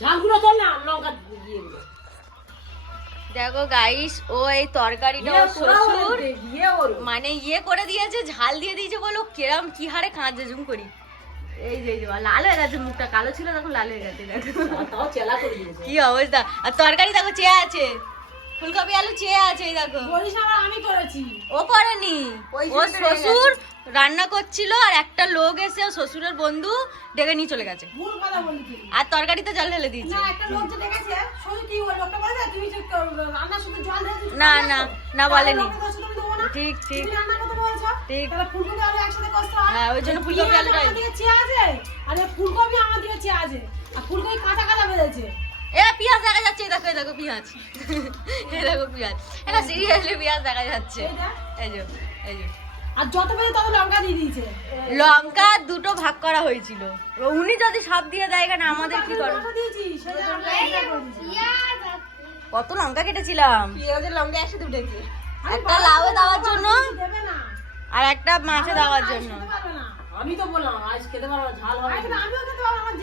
ঝালগুলো তোল না লঙ্কা দিয়ে দেখো গাইস ও এই তরকারিটা ওর শ্বশুর মানে ইয়ে করে দিয়েছে ঝাল দিয়ে দিয়েছে বলো কেরাম কি হারে কাঁচে জুম করি। এই যে লাল হয়ে গেছে মুখটা কালো ছিল তখন লাল হয়ে গেছে কি অবস্থা? আর তরকারি দেখো চেয়ে আছে ফুলকপি আলু চেয়ে আছে দেখো। আমি করেছি। ও করেনি। ও শ্বশুর রান্না করছিল আর একটা লোক এসে শ্বশুরের বন্ধু ডেকে নিয়ে চলে গেছে। আর তরকারিতে জল ঢেলে দিয়েছে। না না, না, বলেনি। ঠিক ঠিক। হয়? ওই জন্য ফুলকপি আর ফুলকপি আমার আর ফুলকপি কাঁচা কাঁচা বেড়েছে। এ পেঁয়াজ দেখা যাচ্ছে দেখো দেখো পেঁয়াজ। এই দেখো পেঁয়াজ। এটা সিরিয়াসলি পেঁয়াজ দেখা যাচ্ছে। এই। এই যে এই যে। আর যত বেশি তত লঙ্কা দিয়ে দিয়েছে। লঙ্কা দুটো ভাগ করা হয়েছিল। উনি যদি সব দিয়ে দেয় কেন আমাদের কি করবে? লঙ্কা দিয়েছি সেটা আমরা একটা করে কত লঙ্কা কেটেছিলাম? পেঁয়াজের লঙ্কা একসাথে উঠেছে। একটা লাউয়ে দেওয়ার জন্য আর একটা মাছে দেওয়ার জন্য। আমি তো বললাম আজ খেতে পারব ঝাল হবে। আমিও খেতে পারব আমার